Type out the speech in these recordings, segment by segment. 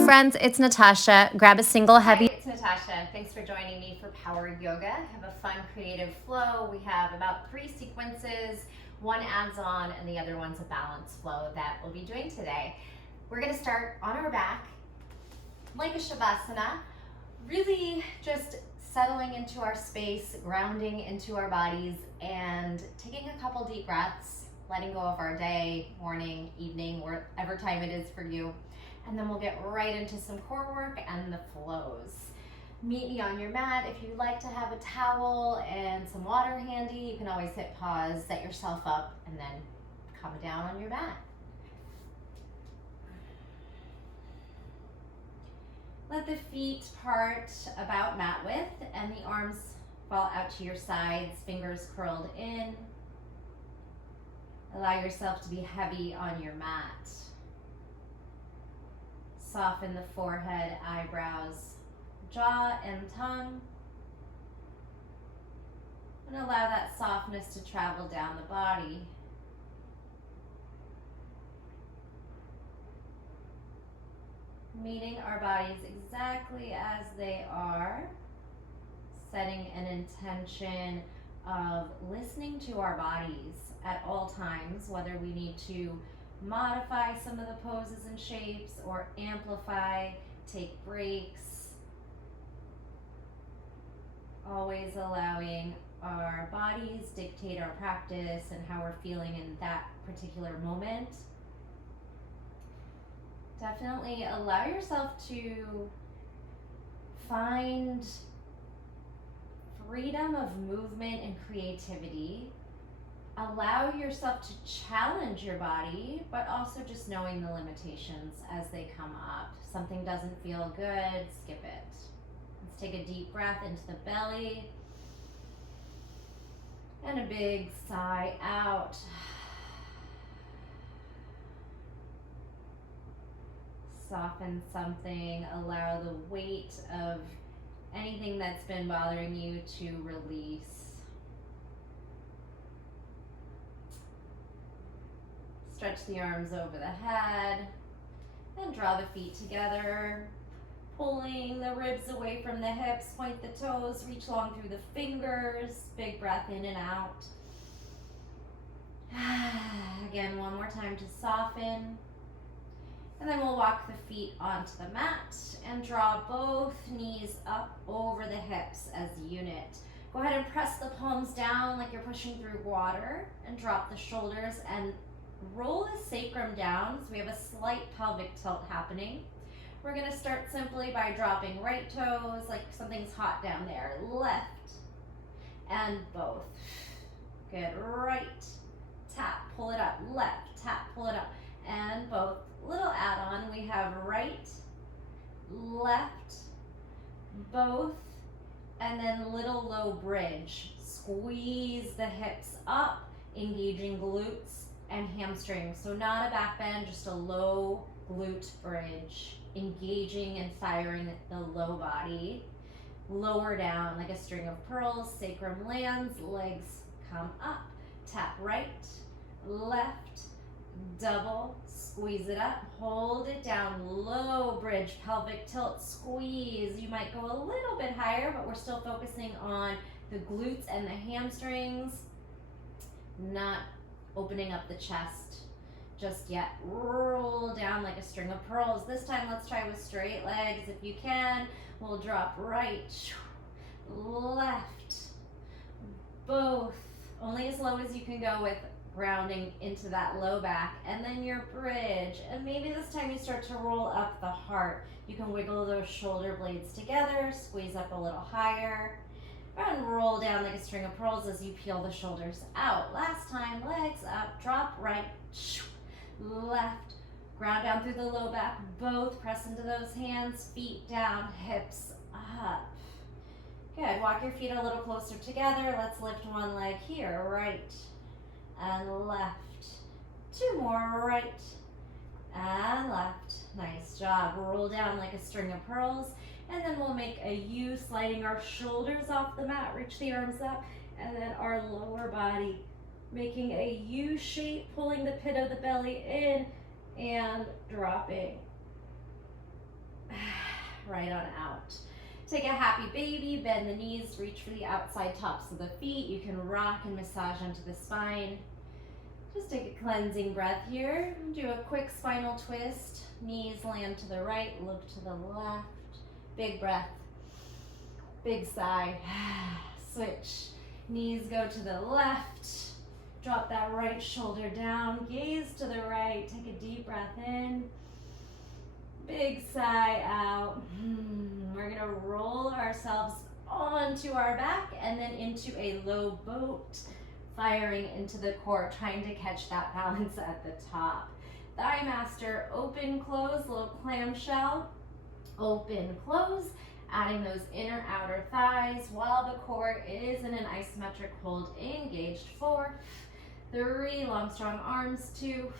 Hello friends, it's Natasha. Grab a single heavy. Hi, it's Natasha. Thanks for joining me for Power Yoga. Have a fun creative flow. We have about 3 sequences. One adds on and the other one's a balance flow that we'll be doing today. We're going to start on our back like a shavasana, really just settling into our space, grounding into our bodies, and taking a couple deep breaths, letting go of our day, morning, evening, whatever time it is for you. And then we'll get right into some core work and the flows. Meet me on your mat. If you'd like to have a towel and some water handy, you can always hit pause, set yourself up, and then come down on your mat. Let the feet part about mat width and the arms fall out to your sides, fingers curled in. Allow yourself to be heavy on your mat. Soften the forehead, eyebrows, jaw, and tongue. And allow that softness to travel down the body. Meeting our bodies exactly as they are. Setting an intention of listening to our bodies at all times, whether we need to modify some of the poses and shapes or amplify, take breaks. Always allowing our bodies dictate our practice and how we're feeling in that particular moment. Definitely allow yourself to find freedom of movement and creativity. Allow yourself to challenge your body, but also just knowing the limitations as they come up. Something doesn't feel good, skip it. Let's take a deep breath into the belly and a big sigh out. Soften something, allow the weight of anything that's been bothering you to release. Stretch the arms over the head and draw the feet together, pulling the ribs away from the hips, point the toes, reach long through the fingers, big breath in and out. Again, one more time to soften. And then we'll walk the feet onto the mat and draw both knees up over the hips as a unit. Go ahead and press the palms down like you're pushing through water and drop the shoulders and roll the sacrum down so we have a slight pelvic tilt happening. We're going to start simply by dropping right toes like something's hot down there. Left and both. Good. Right, tap, pull it up. Left, tap, pull it up. And both. Little add-on, we have right, left, both, and then little low bridge. Squeeze the hips up, engaging glutes and hamstrings. So not a back bend, just a low glute bridge, engaging and firing the low body. Lower down like a string of pearls, sacrum lands, legs come up. Tap right, left, double, squeeze it up, hold it down, low bridge, pelvic tilt, squeeze. You might go a little bit higher, but we're still focusing on the glutes and the hamstrings, not opening up the chest just yet. Roll down like a string of pearls. This time let's try with straight legs if you can. We'll drop right, left, both, only as low as you can go with grounding into that low back, and then your bridge. And maybe this time you start to roll up the heart. You can wiggle those shoulder blades together, squeeze up a little higher, and roll down like a string of pearls as you peel the shoulders out. Last time, legs up, drop right, left, ground down through the low back, both press into those hands, feet down, hips up. Good, walk your feet a little closer together. Let's lift one leg here, right and left. 2 more, right and left. Nice job. Roll down like a string of pearls, and then we'll make a U, sliding our shoulders off the mat, reach the arms up, and then our lower body making a U shape, pulling the pit of the belly in and dropping. Right on out. Take a happy baby, bend the knees, reach for the outside tops of the feet. You can rock and massage onto the spine. Just take a cleansing breath here. Do a quick spinal twist. Knees land to the right, look to the left. Big breath. Big sigh. Switch. Knees go to the left. Drop that right shoulder down. Gaze to the right. Take a deep breath in. Big sigh out. We're going to roll ourselves onto our back and then into a low boat, firing into the core, trying to catch that balance at the top. Thigh master, open, close, little clamshell, open, close, adding those inner outer thighs while the core is in an isometric hold, engaged. 4, 3, long strong arms, 2,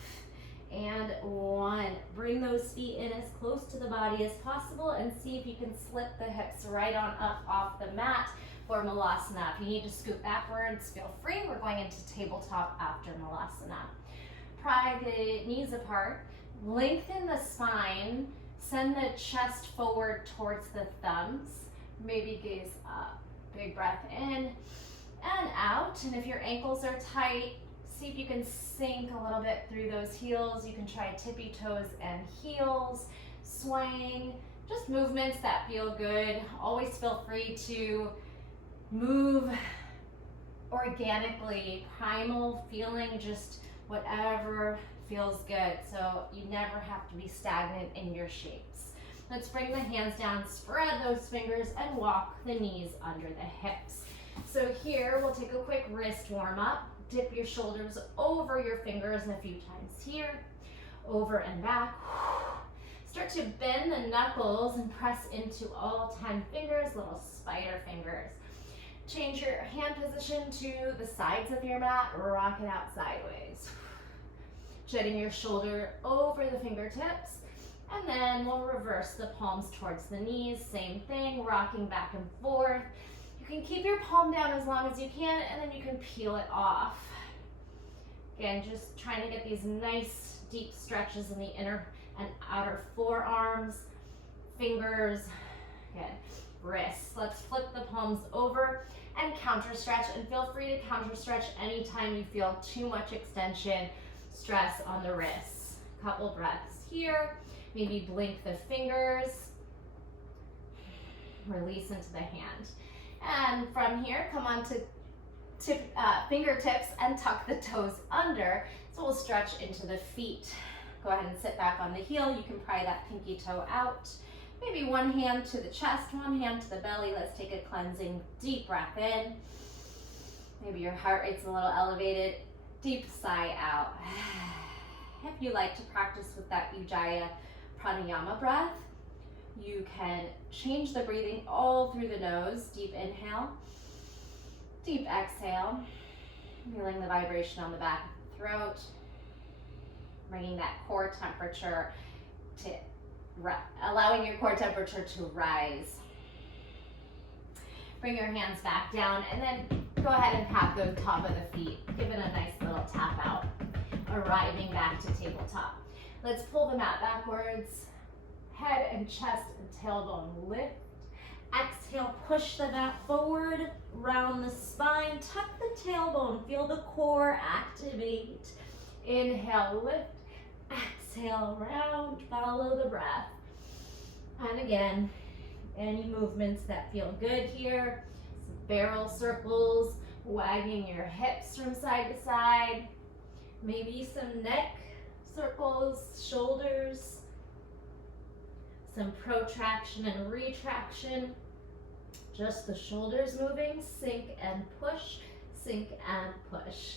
and 1. Bring those feet in as close to the body as possible and see if you can slip the hips right on up off the mat for Malasana. If you need to scoot backwards, feel free. We're going into tabletop after Malasana. Pry the knees apart, lengthen the spine, send the chest forward towards the thumbs, maybe gaze up. Big breath in and out. And if your ankles are tight, see if you can sink a little bit through those heels. You can try tippy toes and heels, swaying, just movements that feel good. Always feel free to move organically, primal, feeling just whatever feels good. So you never have to be stagnant in your shapes. Let's bring the hands down, spread those fingers, and walk the knees under the hips. So here, we'll take a quick wrist warm up. Dip your shoulders over your fingers a few times here, over and back. Start to bend the knuckles and press into all 10 fingers, little spider fingers. Change your hand position to the sides of your mat, rock it out sideways. Jetting your shoulder over the fingertips, and then we'll reverse the palms towards the knees. Same thing, rocking back and forth. You can keep your palm down as long as you can, and then you can peel it off. Again, just trying to get these nice deep stretches in the inner and outer forearms, fingers, again, wrists. Let's flip the palms over and counter stretch, and feel free to counter stretch anytime you feel too much extension, stress on the wrists. Couple breaths here. Maybe blink the fingers. Release into the hand. And from here, come on to fingertips and tuck the toes under. So we'll stretch into the feet. Go ahead and sit back on the heel. You can pry that pinky toe out. Maybe one hand to the chest, one hand to the belly. Let's take a cleansing deep breath in. Maybe your heart rate's a little elevated. Deep sigh out. If you like to practice with that Ujjayi pranayama breath, you can change the breathing all through the nose. Deep inhale, deep exhale, feeling the vibration on the back of the throat, bringing that core temperature to, allowing your core temperature to rise. Bring your hands back down, and then go ahead and pat the top of the feet. Give it a nice little tap out, arriving back to tabletop. Let's pull the mat backwards. Head and chest and tailbone lift. Exhale, push the mat forward, round the spine, tuck the tailbone, feel the core activate. Inhale, lift. Exhale, round, follow the breath. And again, any movements that feel good here. Some barrel circles, wagging your hips from side to side. Maybe some neck circles, shoulders. Some protraction and retraction. Just the shoulders moving, sink and push, sink and push.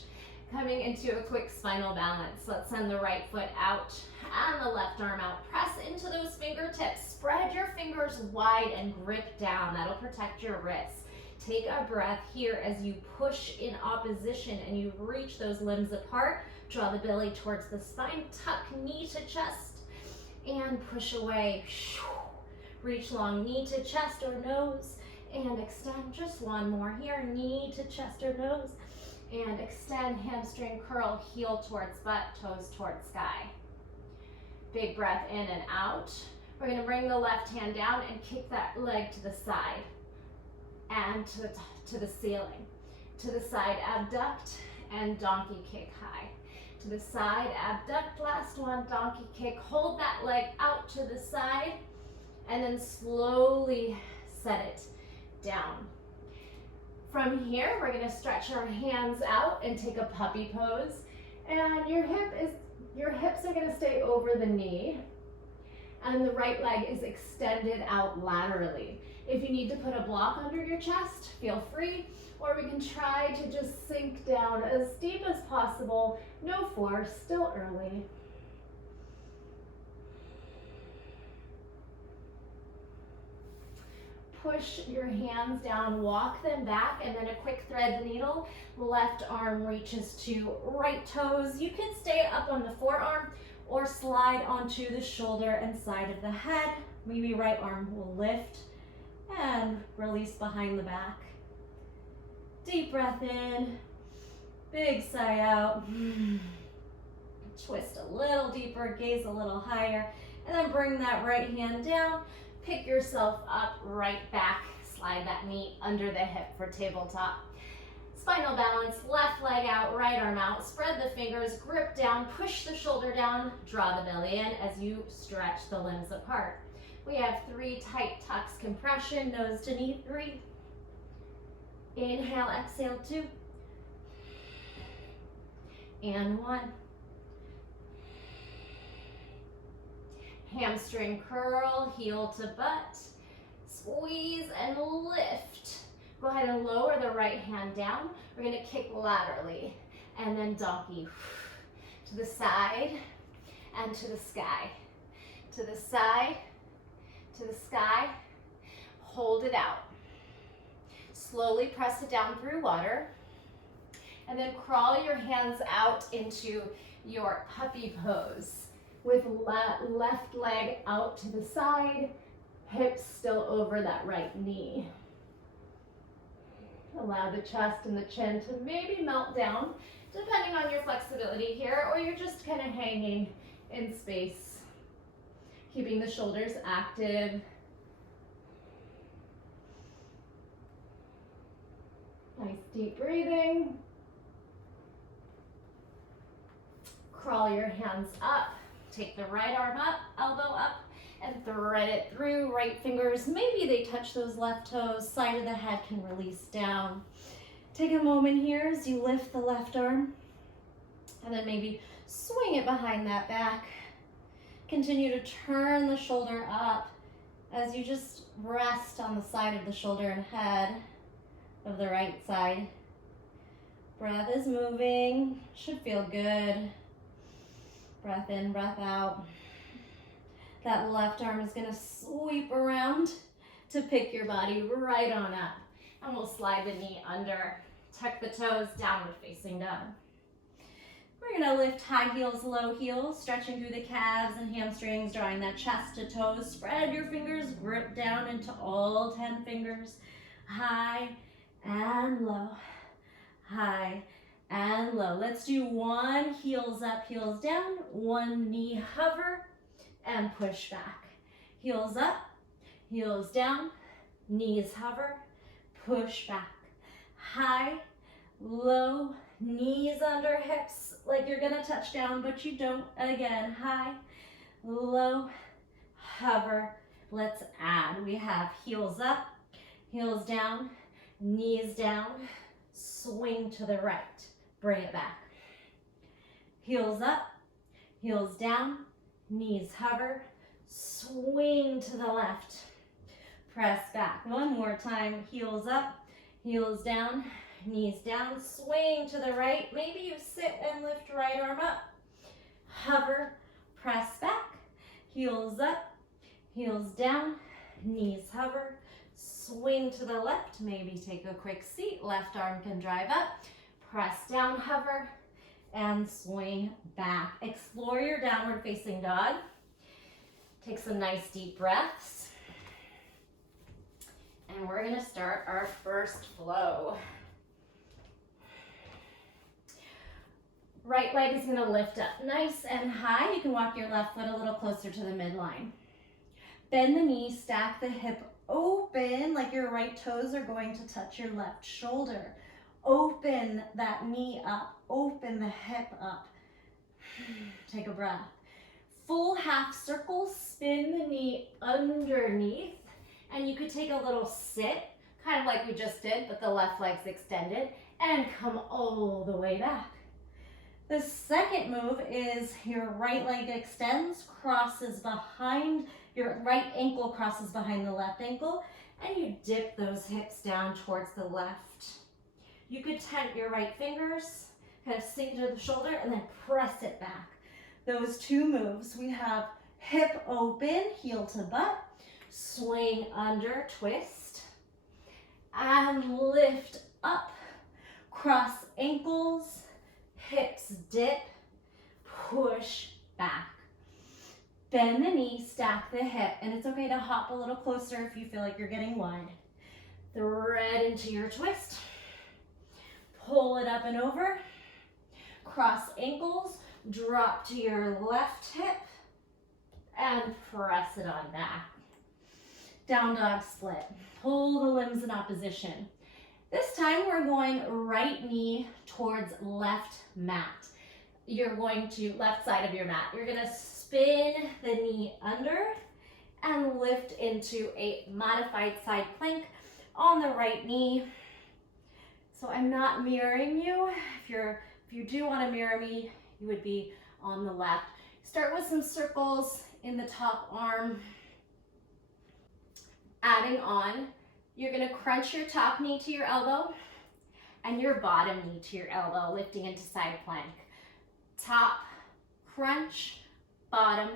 Coming into a quick spinal balance. Let's send the right foot out and the left arm out. Press into those fingertips. Spread your fingers wide and grip down. That'll protect your wrists. Take a breath here as you push in opposition and you reach those limbs apart. Draw the belly towards the spine. Tuck knee to chest and push away. Reach long, knee to chest or nose, and extend. Just one more here. Knee to chest or nose. And extend, hamstring curl, heel towards butt, toes towards sky. Big breath in and out. We're gonna bring the left hand down and kick that leg to the side and to the ceiling. To the side, abduct and donkey kick high. To the side, abduct, last one, donkey kick. Hold that leg out to the side and then slowly set it down. From here, we're gonna stretch our hands out and take a puppy pose. And your hips are gonna stay over the knee. And the right leg is extended out laterally. If you need to put a block under your chest, feel free, or we can try to just sink down as deep as possible. No force, still early. Push your hands down, walk them back, and then a quick thread the needle. Left arm reaches to right toes. You can stay up on the forearm or slide onto the shoulder and side of the head. Maybe right arm will lift and release behind the back. Deep breath in, big sigh out. Twist a little deeper, gaze a little higher, and then bring that right hand down. Pick yourself up, right back. Slide that knee under the hip for tabletop. Spinal balance, left leg out, right arm out. Spread the fingers, grip down, push the shoulder down, draw the belly in as you stretch the limbs apart. We have 3 tight tucks compression, nose to knee, 3. Inhale, exhale, 2. And 1. Hamstring curl, heel to butt. Squeeze and lift. Go ahead and lower the right hand down. We're gonna kick laterally and then donkey to the side and to the sky. To the side, to the sky. Hold it out. Slowly press it down through water. And then crawl your hands out into your puppy pose with left leg out to the side, hips still over that right knee. Allow the chest and the chin to maybe melt down, depending on your flexibility here, or you're just kind of hanging in space. Keeping the shoulders active. Nice deep breathing. Crawl your hands up. Take the right arm up, elbow up, and thread it through. Right fingers, maybe they touch those left toes. Side of the head can release down. Take a moment here as you lift the left arm, and then maybe swing it behind that back. Continue to turn the shoulder up as you just rest on the side of the shoulder and head of the right side. Breath is moving, should feel good. Breath in, breath out. That left arm is gonna sweep around to pick your body right on up. And we'll slide the knee under. Tuck the toes, downward facing dog. We're gonna lift high heels, low heels, stretching through the calves and hamstrings, drawing that chest to toes. Spread your fingers, grip down into all 10 fingers. High and low, high and low. Let's do 1, heels up, heels down, 1 knee hover and push back. Heels up, heels down, knees hover, push back. High, low, knees under hips like you're gonna touch down, but you don't. Again, high, low, hover. Let's add. We have heels up, heels down, knees down, swing to the right. Bring it back. Heels up, heels down, knees hover, swing to the left. Press back. 1 more time. Heels up, heels down, knees down, swing to the right. Maybe you sit and lift right arm up. Hover, press back. Heels up, heels down, knees hover, swing to the left. Maybe take a quick seat. Left arm can drive up. Press down, hover, and swing back. Explore your downward facing dog. Take some nice deep breaths. And we're gonna start our first flow. Right leg is gonna lift up nice and high. You can walk your left foot a little closer to the midline. Bend the knee, stack the hip open like your right toes are going to touch your left shoulder. Open that knee up, open the hip up. Take a breath. Full half circle, spin the knee underneath, and you could take a little sit, kind of like we just did, but the left leg's extended, and come all the way back. The second move is your right leg extends, crosses behind, your right ankle crosses behind the left ankle, and you dip those hips down towards the left. You could tent your right fingers, kind of sink to the shoulder, and then press it back. Those two moves, we have hip open, heel to butt, swing under, twist, and lift up, cross ankles, hips dip, push back. Bend the knee, stack the hip, and it's okay to hop a little closer if you feel like you're getting wide. Thread into your twist, pull it up and over, cross ankles, drop to your left hip, and press it on back. Down dog split. Pull the limbs in opposition. This time we're going right knee towards left mat. You're going to, left side of your mat. You're gonna spin the knee under and lift into a modified side plank on the right knee. So I'm not mirroring you. If you do want to mirror me, you would be on the left. Start with some circles in the top arm. Adding on, you're going to crunch your top knee to your elbow and your bottom knee to your elbow, lifting into side plank. Top, crunch, bottom,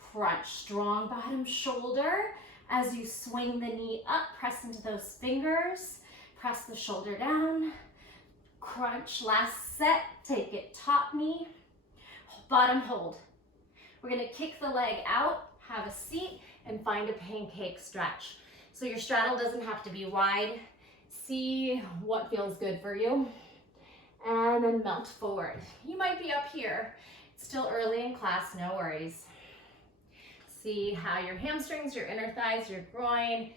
crunch. Strong bottom shoulder as you swing the knee up, press into those fingers, press the shoulder down, crunch. Last set, take it top knee, bottom hold. We're gonna kick the leg out, have a seat, and find a pancake stretch. So your straddle doesn't have to be wide. See what feels good for you. And then melt forward. You might be up here. It's still early in class, no worries. See how your hamstrings, your inner thighs, your groin,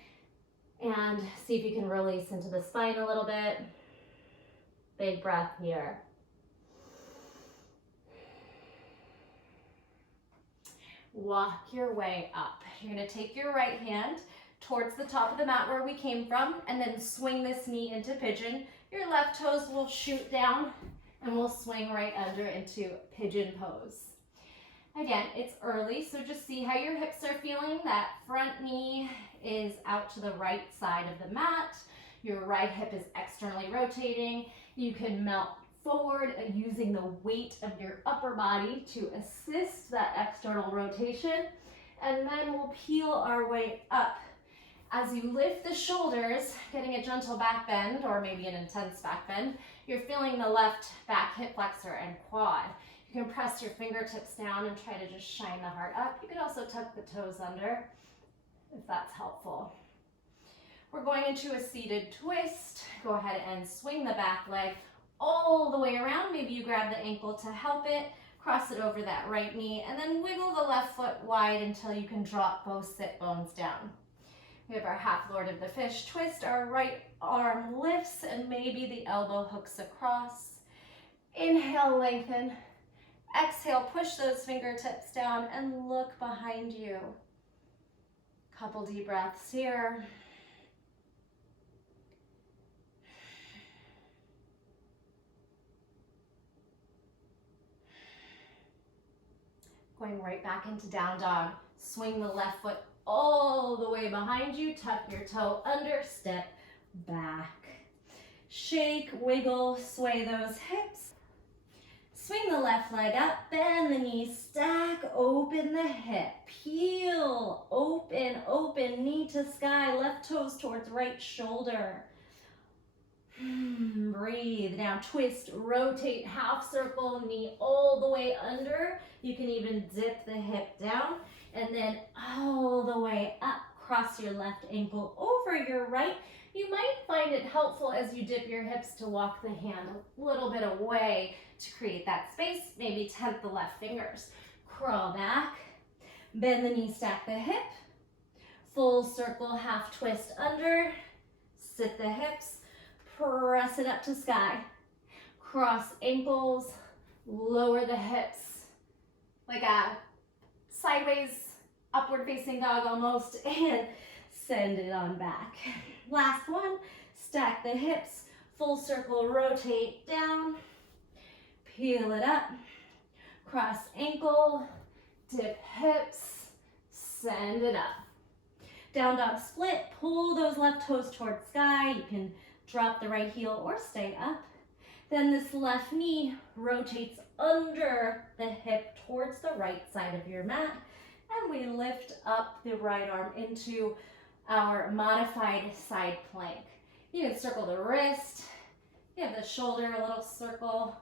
and see if you can release into the spine a little bit. Big breath here. Walk your way up. You're gonna take your right hand towards the top of the mat where we came from, and then swing this knee into pigeon. Your left toes will shoot down, and we'll swing right under into pigeon pose. Again, it's early, so just see how your hips are feeling. That front knee is out to the right side of the mat. Your right hip is externally rotating. You can melt forward using the weight of your upper body to assist that external rotation. And then we'll peel our way up. As you lift the shoulders, getting a gentle back bend or maybe an intense back bend, you're feeling the left back hip flexor and quad. You can press your fingertips down and try to just shine the heart up. You could also tuck the toes under if that's helpful. We're going into a seated twist. Go ahead and swing the back leg all the way around. Maybe you grab the ankle to help it, cross it over that right knee, and then wiggle the left foot wide until you can drop both sit bones down. We have our half Lord of the Fish twist. Our right arm lifts and maybe the elbow hooks across. Inhale, lengthen. Exhale, push those fingertips down and look behind you. Couple deep breaths here. Going right back into down dog. Swing the left foot all the way behind you. Tuck your toe under, step back. Shake, wiggle, sway those hips. Swing the left leg up, bend the knee, stack, open the hip. Peel, open, open, knee to sky, left toes towards right shoulder. Breathe. Now twist, rotate, half circle, knee all the way under. You can even dip the hip down and then all the way up. Cross your left ankle over your right. You might find it helpful as you dip your hips to walk the hand a little bit away to create that space. Maybe tent the left fingers. Crawl back, bend the knee, stack the hip. Full circle, half twist under. Sit the hips, press it up to sky. Cross ankles, lower the hips like a sideways upward facing dog almost, and send it on back. Last one, stack the hips, full circle, rotate down, peel it up, cross ankle, dip hips, send it up. Down dog split, pull those left toes towards sky. You can drop the right heel or stay up. Then this left knee rotates under the hip towards the right side of your mat. And we lift up the right arm into our modified side plank. You can circle the wrist, give the shoulder a little circle,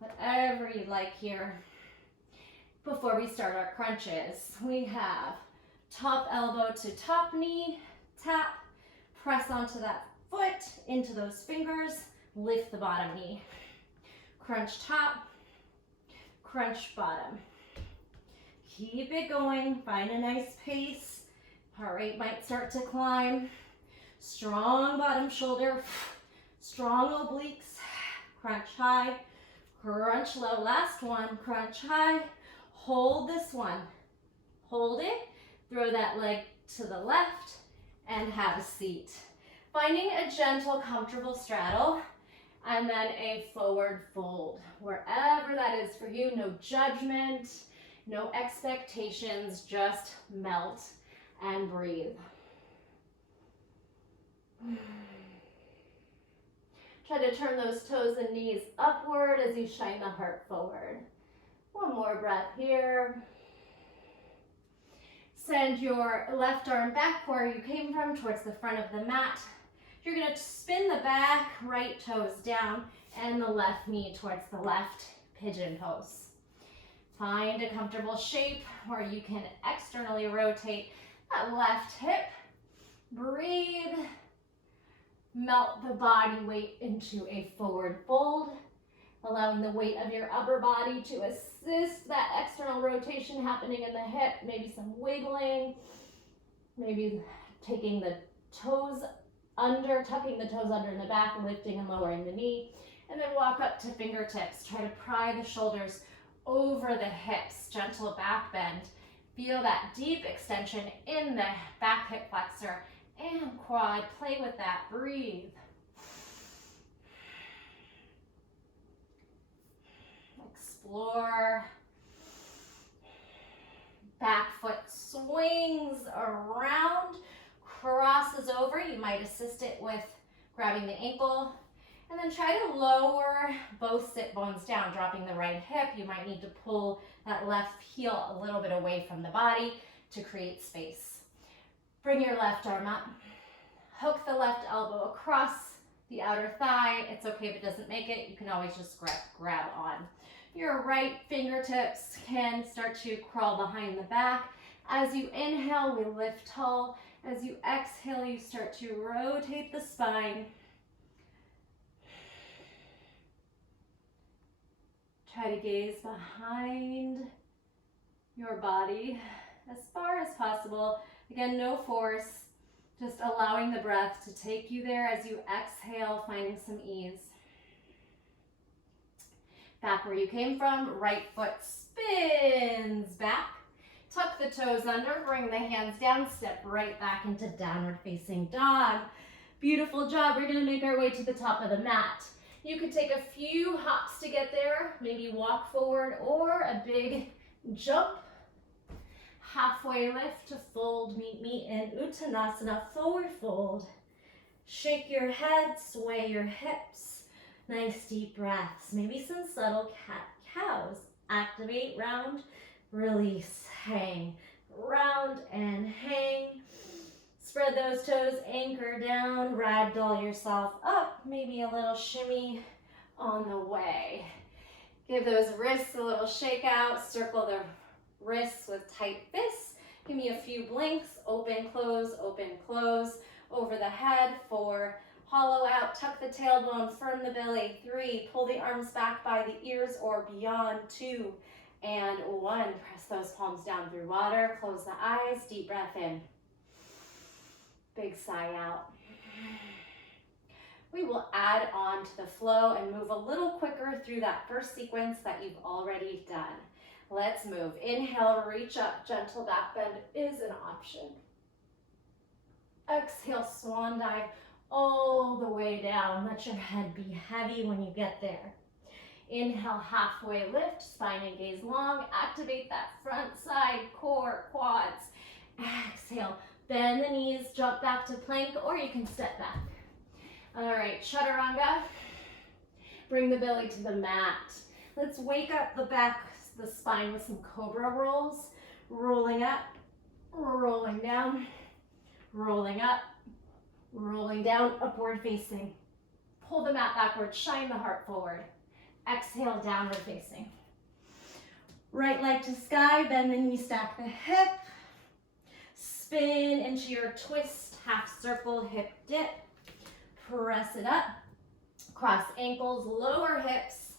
whatever you like here. Before we start our crunches, we have top elbow to top knee, tap, press onto that foot, into those fingers, lift the bottom knee. Crunch top, crunch bottom. Keep it going, find a nice pace. Heart rate might start to climb. Strong bottom shoulder, strong obliques. Crunch high, crunch low. Last one, crunch high. Hold this one. Hold it, throw that leg to the left, and have a seat. Finding a gentle, comfortable straddle, and then a forward fold. Wherever that is for you, no judgment, no expectations, just melt and breathe. Try to turn those toes and knees upward as you shine the heart forward. One more breath here. Send your left arm back where you came from, towards the front of the mat. You're going to spin the back, right toes down, and the left knee towards the left, pigeon pose. Find a comfortable shape where you can externally rotate that left hip. Breathe. Melt the body weight into a forward fold, allowing the weight of your upper body to assist that external rotation happening in the hip. Maybe some wiggling, maybe taking the toes under, tucking the toes under in the back, lifting and lowering the knee, and then walk up to fingertips. Try to pry the shoulders over the hips, gentle back bend. Feel that deep extension in the back hip flexor and quad. Play with that, breathe. Explore. Back foot swings around, crosses over. You might assist it with grabbing the ankle. And then try to lower both sit bones down, dropping the right hip. You might need to pull that left heel a little bit away from the body to create space. Bring your left arm up. Hook the left elbow across the outer thigh. It's okay if it doesn't make it. You can always just grab on. Your right fingertips can start to crawl behind the back. As you inhale, we lift tall. As you exhale, you start to rotate the spine. Try to gaze behind your body as far as possible. Again, no force, just allowing the breath to take you there as you exhale, finding some ease. Back where you came from, right foot spins back. Tuck the toes under, bring the hands down, step right back into downward facing dog. Beautiful job. We're going to make our way to the top of the mat. You could take a few hops to get there, maybe walk forward or a big jump. Halfway lift to fold, meet me in Uttanasana, forward fold. Shake your head, sway your hips. Nice deep breaths, maybe some subtle cat-cows. Activate, round, release, hang. Round and hang. Spread those toes, anchor down, ragdoll yourself up, maybe a little shimmy on the way. Give those wrists a little shake out, circle the wrists with tight fists. Give me a few blinks, open, close, over the head. 4, hollow out, tuck the tailbone, firm the belly. 3, pull the arms back by the ears or beyond. 2 and 1, press those palms down through water, close the eyes, deep breath in. Big sigh out. We will add on to the flow and move a little quicker through that first sequence that you've already done. Let's move. Inhale, reach up, gentle back bend is an option. Exhale, swan dive all the way down. Let your head be heavy when you get there. Inhale, halfway lift, spine and gaze long. Activate that front side, core, quads. Exhale, bend the knees, jump back to plank, or you can step back. All right, chaturanga. Bring the belly to the mat. Let's wake up the back, the spine with some cobra rolls. Rolling up, rolling down, rolling up, rolling down, upward facing. Pull the mat backward, shine the heart forward. Exhale, downward facing. Right leg to sky, bend the knee, stack the hip. Spin into your twist, half circle, hip dip. Press it up. Cross ankles, lower hips.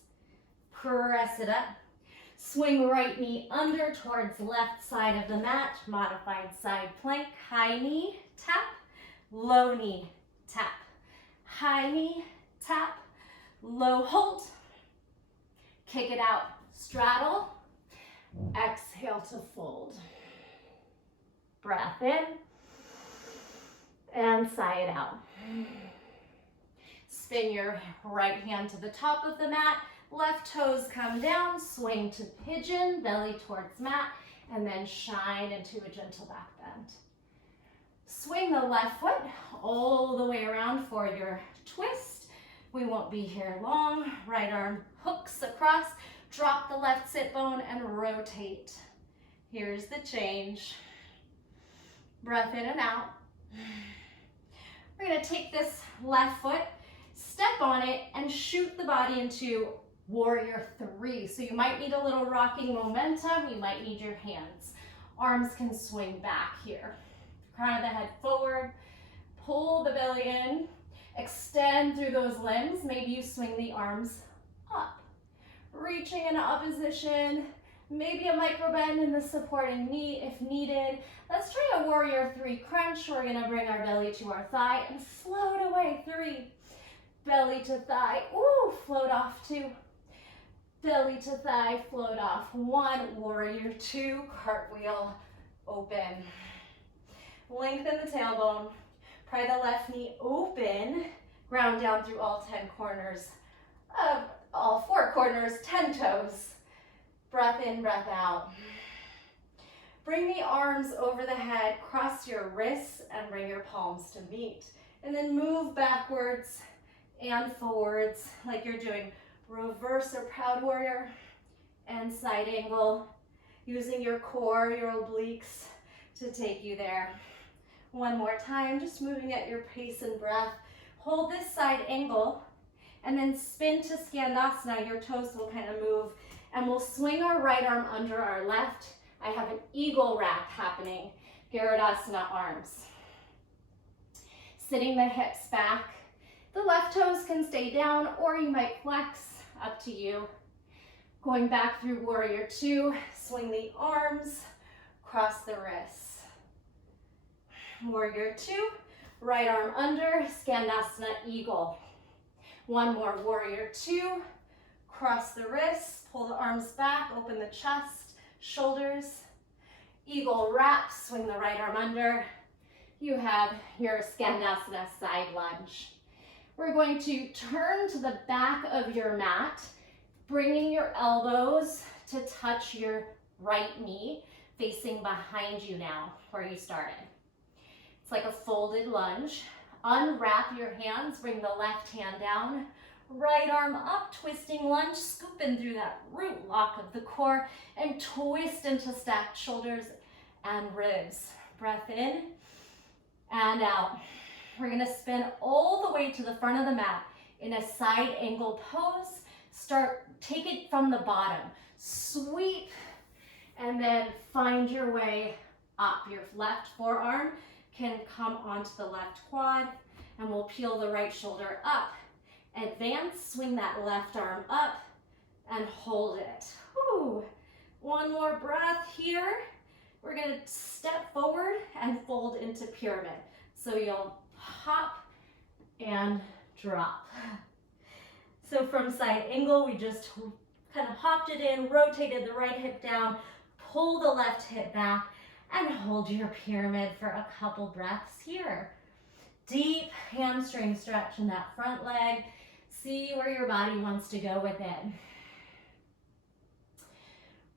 Press it up. Swing right knee under towards left side of the mat. Modified side plank. High knee, tap. Low knee, tap. High knee, tap. Low hold. Kick it out. Straddle. Exhale to fold. Breath in. And sigh it out. Spin your right hand to the top of the mat. Left toes come down, swing to pigeon, belly towards mat, and then shine into a gentle back bend. Swing the left foot all the way around for your twist. We won't be here long. Right arm hooks across, drop the left sit bone and rotate. Here's the change. Breath in and out. We're gonna take this left foot, step on it, and shoot the body into warrior three. So you might need a little rocking momentum. You might need your hands. Arms can swing back here. Crown of the head forward. Pull the belly in. Extend through those limbs. Maybe you swing the arms up. Reaching in opposition. Maybe a micro bend in the supporting knee if needed. Let's try a warrior three crunch. We're gonna bring our belly to our thigh and float away. 3. Belly to thigh. Ooh, float off 2. Belly to thigh, float off 1. Warrior 2, cartwheel, open. Lengthen the tailbone. Pry the left knee open. Ground down through all 10 corners of all 4 corners, 10 toes. Breath in, breath out. Bring the arms over the head, cross your wrists, and bring your palms to meet. And then move backwards and forwards like you're doing reverse or proud warrior and side angle, using your core, your obliques to take you there. One more time, just moving at your pace and breath. Hold this side angle and then spin to Skandasana. Your toes will kind of move and we'll swing our right arm under our left. I have an eagle wrap happening, Garudasana arms. Sitting the hips back. The left toes can stay down or you might flex, up to you. Going back through warrior 2, swing the arms, cross the wrists. Warrior 2, right arm under, Skandasana eagle. One more, warrior 2, cross the wrists, pull the arms back, open the chest, shoulders. Eagle wrap, swing the right arm under. You have your Skandasana side lunge. We're going to turn to the back of your mat, bringing your elbows to touch your right knee, facing behind you now, where you started. It's like a folded lunge. Unwrap your hands, bring the left hand down, right arm up, twisting lunge, scooping through that root lock of the core, and twist into stacked shoulders and ribs. Breath in and out. We're gonna spin all the way to the front of the mat in a side angle pose. Take it from the bottom. Sweep, and then find your way up. Your left forearm can come onto the left quad, and we'll peel the right shoulder up. Advance, swing that left arm up, and hold it. Whew. One more breath here. We're gonna step forward and fold into pyramid. So you'll hop and drop. So from side angle, we just kind of hopped it in, rotated the right hip down, pull the left hip back, and hold your pyramid for a couple breaths here. Deep hamstring stretch in that front leg. See where your body wants to go with it.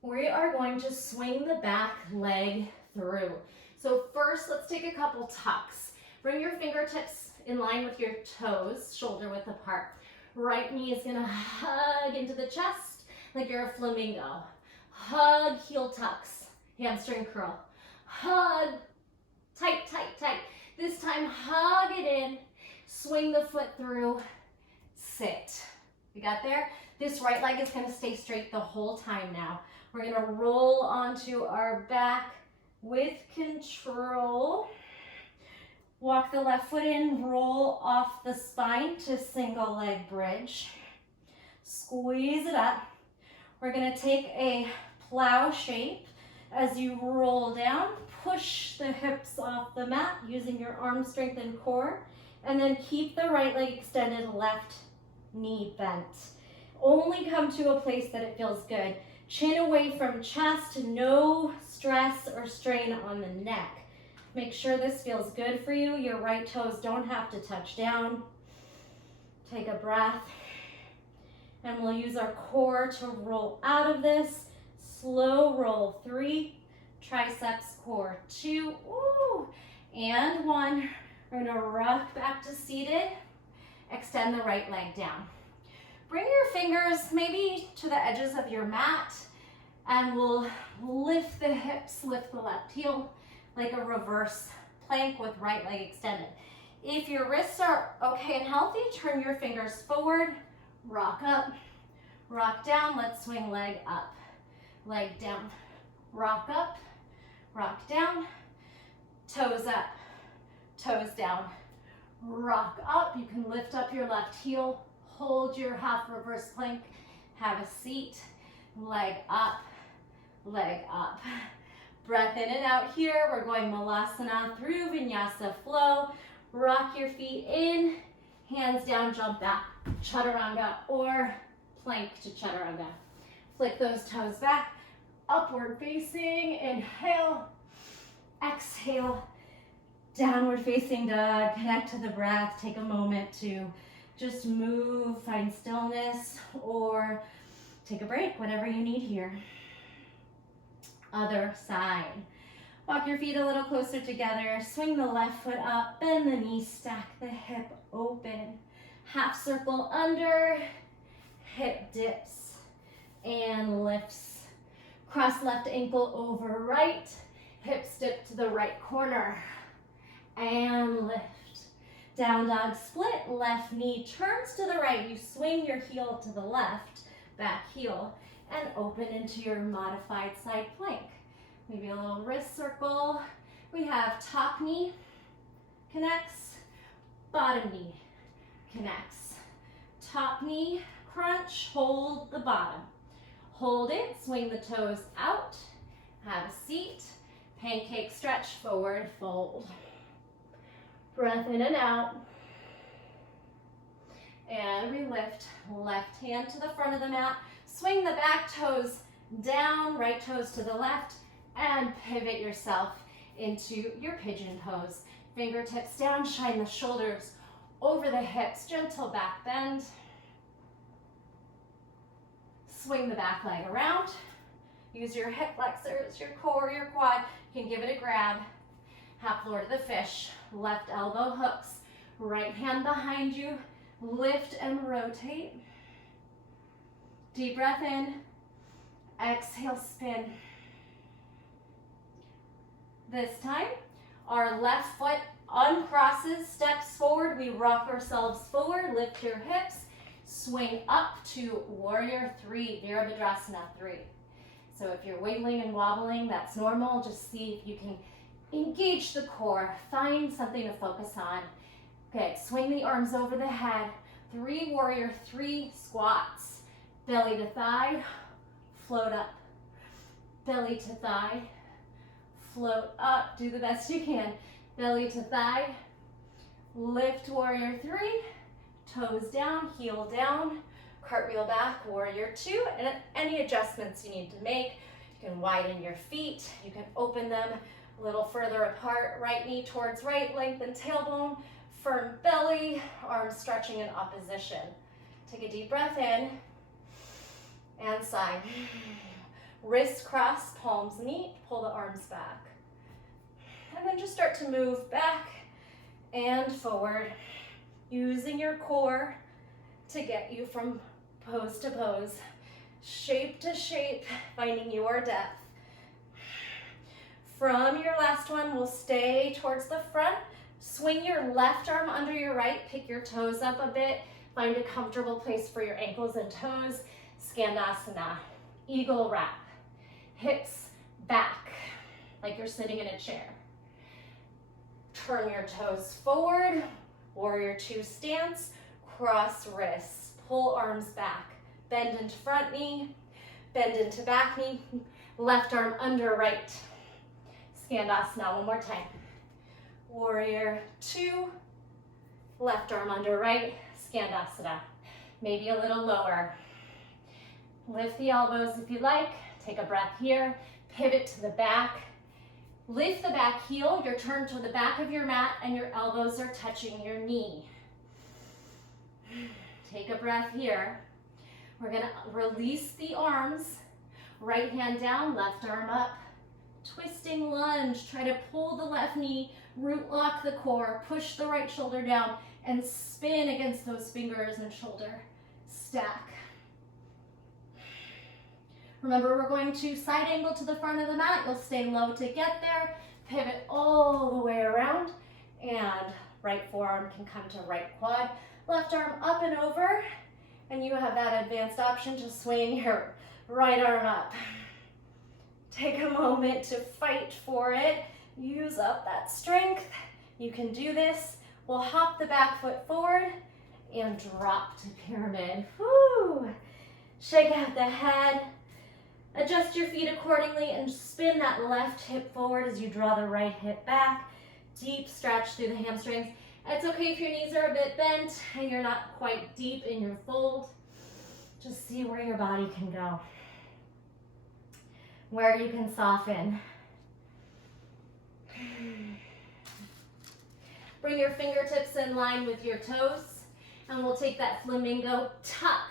We are going to swing the back leg through. So first, let's take a couple tucks. Bring your fingertips in line with your toes, shoulder width apart. Right knee is gonna hug into the chest like you're a flamingo. Hug, heel tucks, hamstring curl. Hug, tight, tight, tight. This time, hug it in, swing the foot through, sit. You got there? This right leg is gonna stay straight the whole time now. We're gonna roll onto our back with control. Walk the left foot in, roll off the spine to single leg bridge. Squeeze it up. We're gonna take a plow shape. As you roll down, push the hips off the mat using your arm strength and core, and then keep the right leg extended, left knee bent. Only come to a place that it feels good. Chin away from chest, no stress or strain on the neck. Make sure this feels good for you. Your right toes don't have to touch down. Take a breath. And we'll use our core to roll out of this. Slow roll 3, triceps core 2, ooh, and 1. We're gonna rock back to seated. Extend the right leg down. Bring your fingers maybe to the edges of your mat, and we'll lift the hips, lift the left heel like a reverse plank with right leg extended. If your wrists are okay and healthy, turn your fingers forward, rock up, rock down. Let's swing leg up, leg down, rock up, rock down, toes up, toes down, rock up. You can lift up your left heel, hold your half reverse plank, have a seat, leg up, leg up. Breath in and out here. We're going Malasana through Vinyasa flow. Rock your feet in, hands down, jump back, Chaturanga or plank to Chaturanga. Flick those toes back, upward facing, inhale, exhale, downward facing dog. Connect to the breath, take a moment to just move, find stillness, or take a break, whatever you need here. Other side. Walk your feet a little closer together, swing the left foot up, bend the knee, stack the hip open. Half circle under, hip dips and lifts. Cross left ankle over right, hips dip to the right corner and lift. Down dog split, left knee turns to the right. You swing your heel to the left, back heel, and open into your modified side plank. Maybe a little wrist circle. We have top knee connects, bottom knee connects. Top knee crunch, hold the bottom. Hold it, swing the toes out, have a seat, pancake stretch, forward fold. Breath in and out. And we lift, left hand to the front of the mat, swing the back toes down, right toes to the left, and pivot yourself into your pigeon pose. Fingertips down, shine the shoulders over the hips, gentle back bend. Swing the back leg around. Use your hip flexors, your core, your quad. You can give it a grab. Half floor to the fish. Left elbow hooks. Right hand behind you. Lift and rotate. Deep breath in. Exhale, spin. This time, our left foot uncrosses, steps forward. We rock ourselves forward. Lift your hips. Swing up to warrior 3, Virabhadrasana 3. So if you're wiggling and wobbling, that's normal. Just see if you can engage the core. Find something to focus on. Okay, swing the arms over the head. 3 warrior 3 squats. Belly to thigh, float up. Belly to thigh, float up. Do the best you can. Belly to thigh, Lift warrior 3, toes down, heel down, cartwheel back, warrior 2, and any adjustments you need to make. You can widen your feet, you can open them a little further apart, right knee towards right, lengthen tailbone, firm belly, arms stretching in opposition. Take a deep breath in and sigh. Wrists cross, palms meet, pull the arms back. And then just start to move back and forward, using your core to get you from pose to pose, shape to shape, finding your depth. From your last one, we'll stay towards the front. Swing your left arm under your right, pick your toes up a bit, find a comfortable place for your ankles and toes. Skandasana, eagle wrap, hips back, like you're sitting in a chair. Turn your toes forward, warrior 2 stance, cross wrists, pull arms back, bend into front knee, bend into back knee, left arm under right. Skandasana, one more time. Warrior 2, left arm under right, Skandasana. Maybe a little lower. Lift the elbows if you like. Take a breath here. Pivot to the back. Lift the back heel. You're turned to the back of your mat and your elbows are touching your knee. Take a breath here. We're going to release the arms. Right hand down, left arm up. Twisting lunge. Try to pull the left knee, root lock the core, push the right shoulder down, and spin against those fingers and shoulder. Stack. Remember, we're going to side angle to the front of the mat. You'll stay low to get there. Pivot all the way around. And right forearm can come to right quad. Left arm up and over. And you have that advanced option to swing your right arm up. Take a moment to fight for it. Use up that strength. You can do this. We'll hop the back foot forward and drop to pyramid. Woo! Shake out the head. Adjust your feet accordingly and spin that left hip forward as you draw the right hip back. Deep stretch through the hamstrings. It's okay if your knees are a bit bent and you're not quite deep in your fold. Just see where your body can go. Where you can soften. Bring your fingertips in line with your toes, and we'll take that flamingo tuck.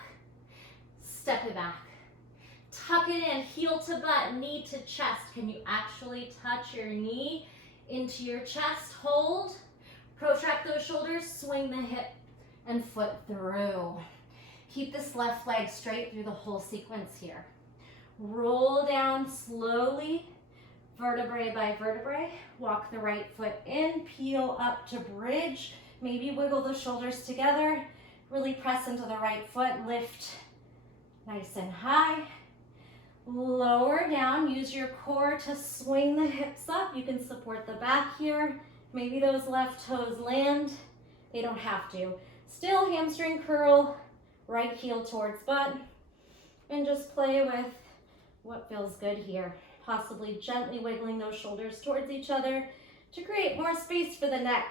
Step it back. Tuck it in, heel to butt, knee to chest. Can you actually touch your knee into your chest? Hold. Protract those shoulders, swing the hip and foot through. Keep this left leg straight through the whole sequence here. Roll down slowly, vertebrae by vertebrae. Walk the right foot in, peel up to bridge. Maybe wiggle the shoulders together. Really press into the right foot, lift nice and high. Lower down, use your core to swing the hips up. You can support the back here. Maybe those left toes land. They don't have to. Still hamstring curl, right heel towards butt. And just play with what feels good here. Possibly gently wiggling those shoulders towards each other to create more space for the neck.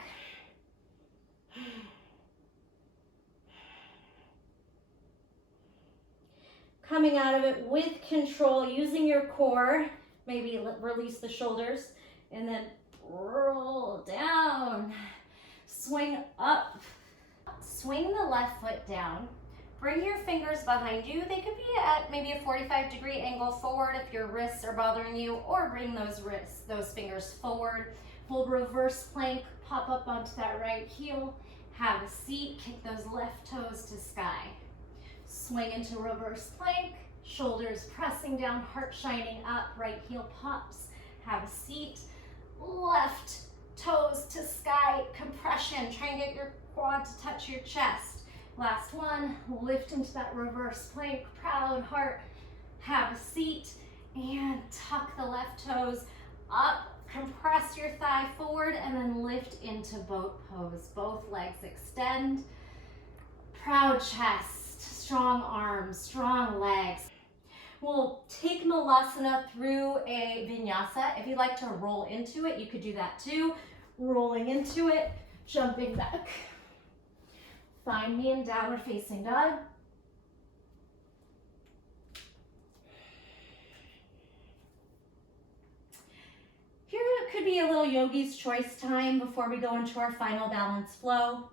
Coming out of it with control, using your core, maybe release the shoulders, and then roll down. Swing up. Swing the left foot down. Bring your fingers behind you. They could be at maybe a 45-degree angle forward if your wrists are bothering you, or bring those fingers forward. We'll reverse plank, pop up onto that right heel, have a seat, kick those left toes to sky. Swing into reverse plank, shoulders pressing down, heart shining up, right heel pops, have a seat, left toes to sky, compression, try and get your quad to touch your chest. Last one, lift into that reverse plank, proud heart, have a seat, and tuck the left toes up, compress your thigh forward, and then lift into boat pose. Both legs extend, proud chest, strong arms, strong legs. We'll take Malasana through a vinyasa. If you'd like to roll into it, you could do that too. Rolling into it, jumping back. Find me in downward facing dog. Here it could be a little Yogi's choice time before we go into our final balance flow.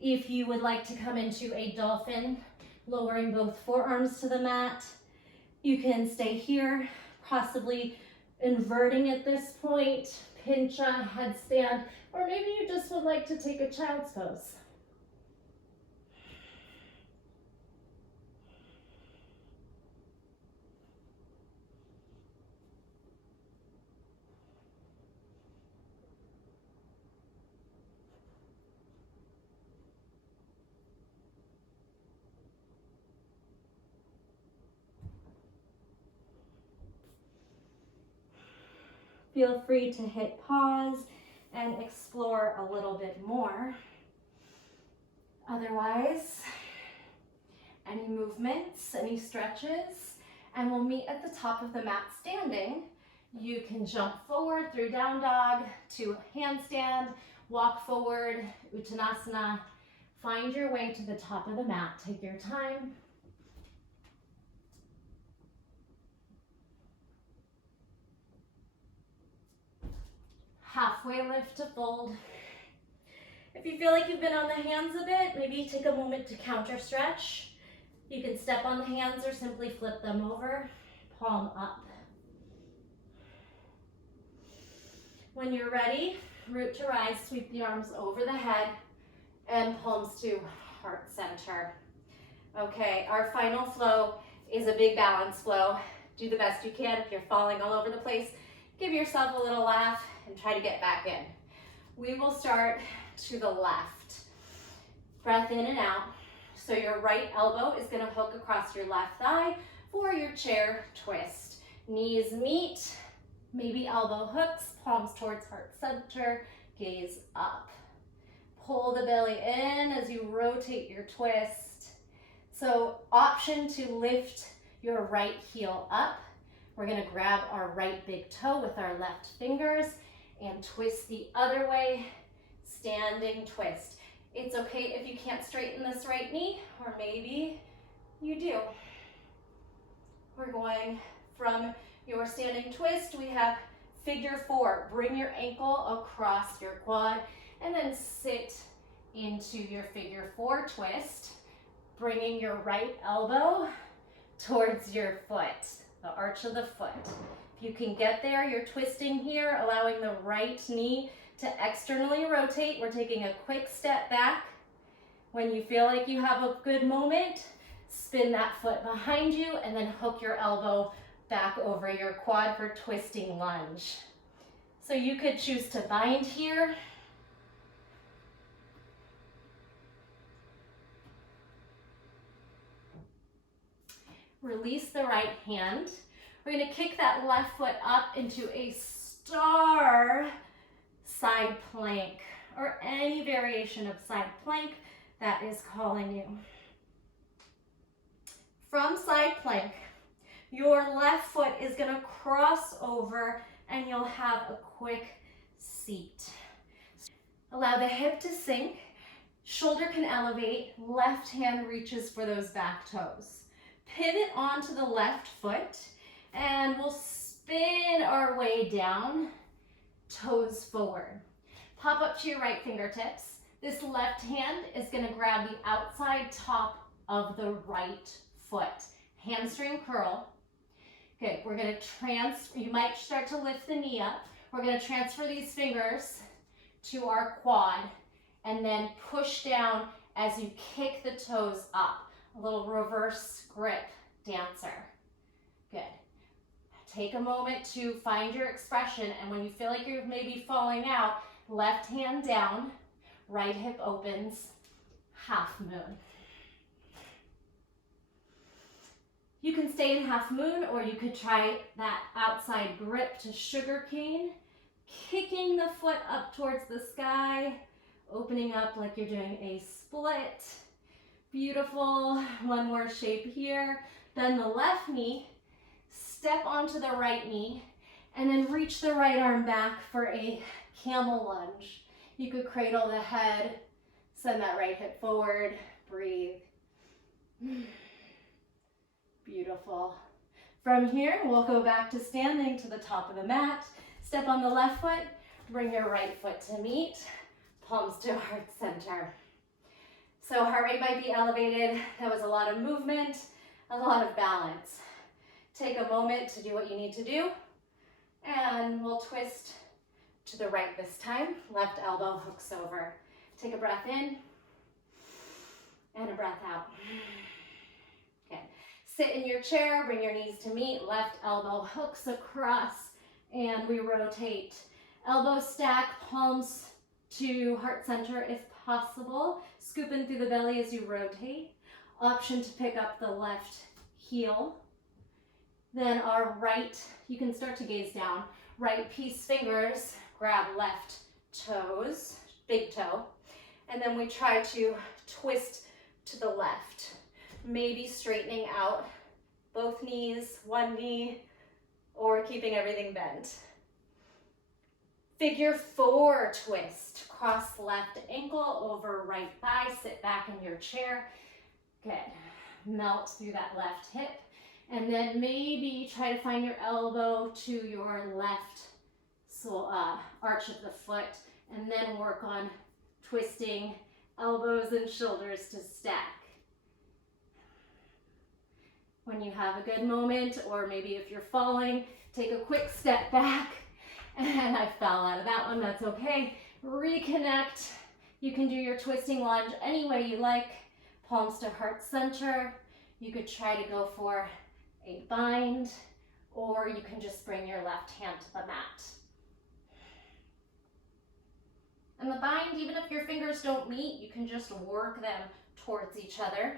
If you would like to come into a dolphin, lowering both forearms to the mat, you can stay here, possibly inverting at this point, pinch a headstand, or maybe you just would like to take a child's pose. Feel free to hit pause and explore a little bit more. Otherwise, any movements, any stretches, and we'll meet at the top of the mat standing. You can jump forward through down dog to handstand, walk forward, uttanasana. Find your way to the top of the mat. Take your time. Halfway lift to fold. If you feel like you've been on the hands a bit, maybe take a moment to counter stretch. You can step on the hands or simply flip them over, palm up. When you're ready, root to rise, sweep the arms over the head and palms to heart center. Okay, our final flow is a big balance flow. Do the best you can. If you're falling all over the place, give yourself a little laugh and try to get back in. We will start to the left. Breath in and out. So your right elbow is going to hook across your left thigh for your chair twist. Knees meet, maybe elbow hooks, palms towards heart center, gaze up. Pull the belly in as you rotate your twist. So option to lift your right heel up. We're going to grab our right big toe with our left fingers and twist the other way, standing twist. It's okay if you can't straighten this right knee, or maybe you do. We're going from your standing twist, we have figure four. Bring your ankle across your quad and then sit into your figure four twist, bringing your right elbow towards your foot, the arch of the foot. If you can get there, you're twisting here, allowing the right knee to externally rotate. We're taking a quick step back. When you feel like you have a good moment, spin that foot behind you and then hook your elbow back over your quad for twisting lunge. So you could choose to bind here. Release the right hand. We're going to kick that left foot up into a star side plank, or any variation of side plank that is calling you. From side plank, your left foot is going to cross over and you'll have a quick seat. Allow the hip to sink, shoulder can elevate, left hand reaches for those back toes. Pivot onto the left foot and we'll spin our way down, toes forward. Pop up to your right fingertips. This left hand is going to grab the outside top of the right foot. Hamstring curl. Good. We're going to you might start to lift the knee up. We're going to transfer these fingers to our quad and then push down as you kick the toes up. A little reverse grip dancer. Good. Take a moment to find your expression, and when you feel like you're maybe falling out, left hand down, right hip opens, half moon. You can stay in half moon, or you could try that outside grip to sugar cane, kicking the foot up towards the sky, opening up like you're doing a split. Beautiful. One more shape here. Bend the left knee, step onto the right knee, and then reach the right arm back for a camel lunge. You could cradle the head, send that right hip forward, breathe. Beautiful. From here, we'll go back to standing to the top of the mat. Step on the left foot, bring your right foot to meet, palms to heart center. So heart rate might be elevated. That was a lot of movement, a lot of balance. Take a moment to do what you need to do, and we'll twist to the right this time. Left elbow hooks over. Take a breath in and a breath out. Okay. Sit in your chair, bring your knees to meet, left elbow hooks across, and we rotate. Elbow stack, palms to heart center if possible. Scoop in through the belly as you rotate. Option to pick up the left heel. Then our right, you can start to gaze down. Right peace fingers, grab left toes, big toe. And then we try to twist to the left. Maybe straightening out both knees, one knee, or keeping everything bent. Figure 4 twist. Cross left ankle over right thigh. Sit back in your chair. Good. Melt through that left hip. And then maybe try to find your elbow to your left arch of the foot. And then work on twisting elbows and shoulders to stack. When you have a good moment, or maybe if you're falling, take a quick step back. And I fell out of that one, that's okay. Reconnect. You can do your twisting lunge any way you like. Palms to heart center. You could try to go for a bind, or you can just bring your left hand to the mat. And the bind, even if your fingers don't meet, you can just work them towards each other.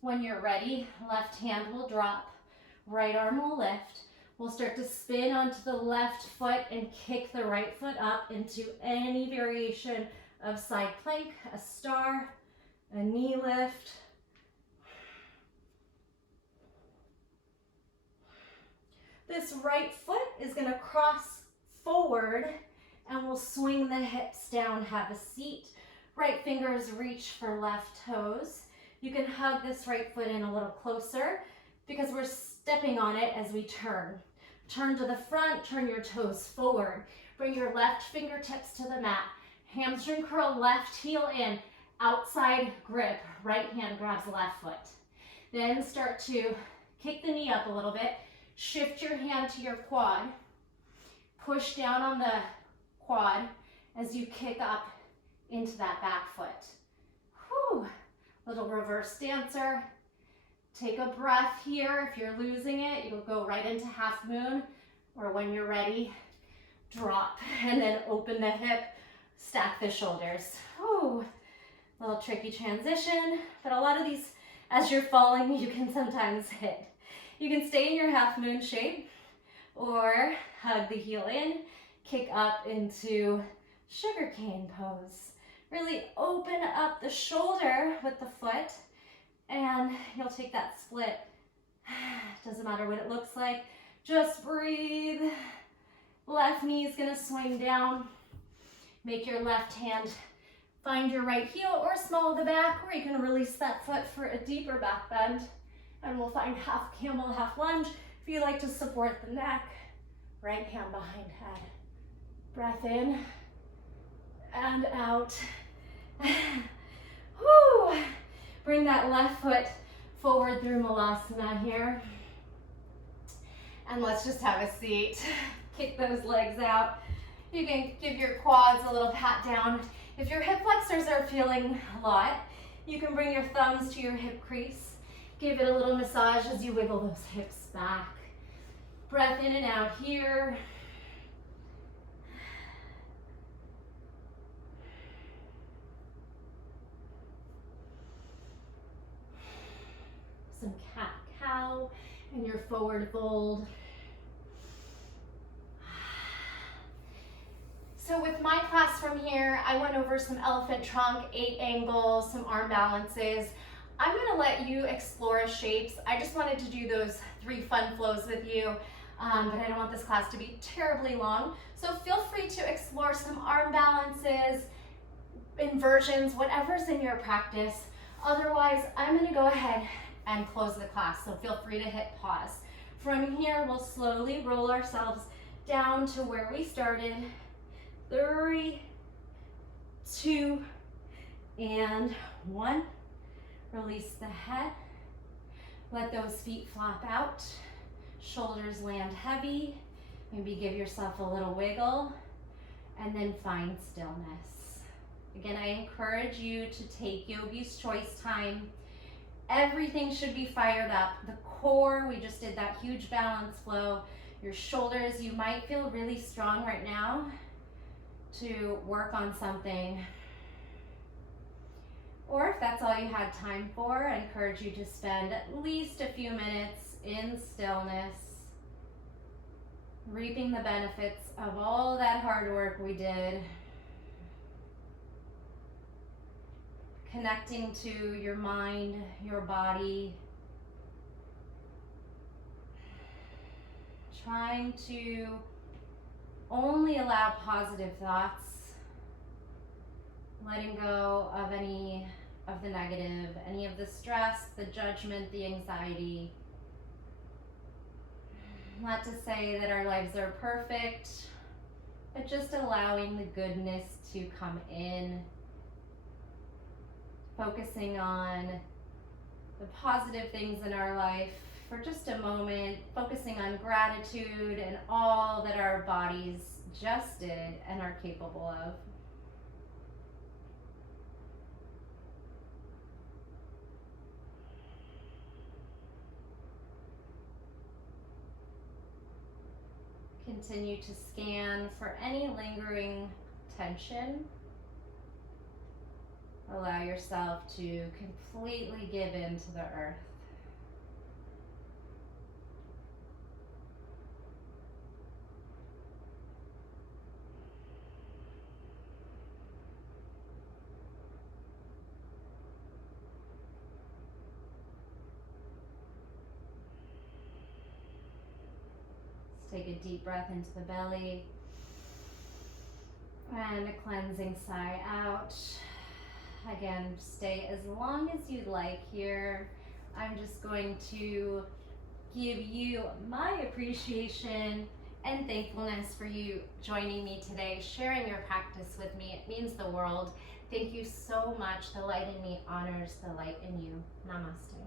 When you're ready, left hand will drop, right arm will lift. We'll start to spin onto the left foot and kick the right foot up into any variation of side plank, a star, a knee lift. This right foot is going to cross forward and we'll swing the hips down, have a seat. Right fingers reach for left toes. You can hug this right foot in a little closer because we're stepping on it as we turn. Turn to the front, turn your toes forward. Bring your left fingertips to the mat. Hamstring curl, left heel in. Outside grip, right hand grabs left foot. Then start to kick the knee up a little bit. Shift your hand to your quad. Push down on the quad as you kick up into that back foot. Whew. Little reverse dancer. Take a breath here. If you're losing it, you'll go right into half moon, or when you're ready, drop and then open the hip, stack the shoulders. Whew. Little tricky transition, but a lot of these, as you're falling, you can sometimes hit. You can stay in your half moon shape or hug the heel in, kick up into sugarcane pose. Really open up the shoulder with the foot and you'll take that split. Doesn't matter what it looks like, just breathe. Left knee is gonna swing down. Make your left hand find your right heel or small the back, or you can release that foot for a deeper back bend. And we'll find half camel, half lunge. If you like to support the neck, right hand behind head. Breath in and out. Whew. Bring that left foot forward through Malasana here. And let's just have a seat. Kick those legs out. You can give your quads a little pat down. If your hip flexors are feeling a lot, you can bring your thumbs to your hip crease. Give it a little massage as you wiggle those hips back. Breath in and out here. Some cat-cow and your forward fold. So with my class from here, I went over some elephant trunk, 8 angles, some arm balances. I'm gonna let you explore shapes. I just wanted to do those 3 fun flows with you. but I don't want this class to be terribly long. So feel free to explore some arm balances, inversions, whatever's in your practice. Otherwise, I'm gonna go ahead and close the class, so feel free to hit pause. From here, we'll slowly roll ourselves down to where we started. 3, 2, and 1. Release the head. Let those feet flop out. Shoulders land heavy. Maybe give yourself a little wiggle, and then find stillness. Again, I encourage you to take Yogi's Choice time. Everything should be fired up. The core, we just did that huge balance flow. Your shoulders, you might feel really strong right now to work on something. Or if that's all you had time for, I encourage you to spend at least a few minutes in stillness, reaping the benefits of all that hard work we did. Connecting to your mind, your body. Trying to only allow positive thoughts. Letting go of any of the negative, any of the stress, the judgment, the anxiety. Not to say that our lives are perfect, but just allowing the goodness to come in. Focusing on the positive things in our life for just a moment, focusing on gratitude and all that our bodies just did and are capable of. Continue to scan for any lingering tension. Allow yourself to completely give in to the earth. Let's take a deep breath into the belly and a cleansing sigh out. Again, stay as long as you'd like here. I'm just going to give you my appreciation and thankfulness for you joining me today, sharing your practice with me. It means the world. Thank you so much. The light in me honors the light in you. Namaste.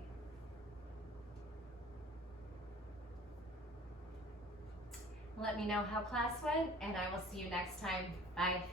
Let me know how class went, and I will see you next time. Bye.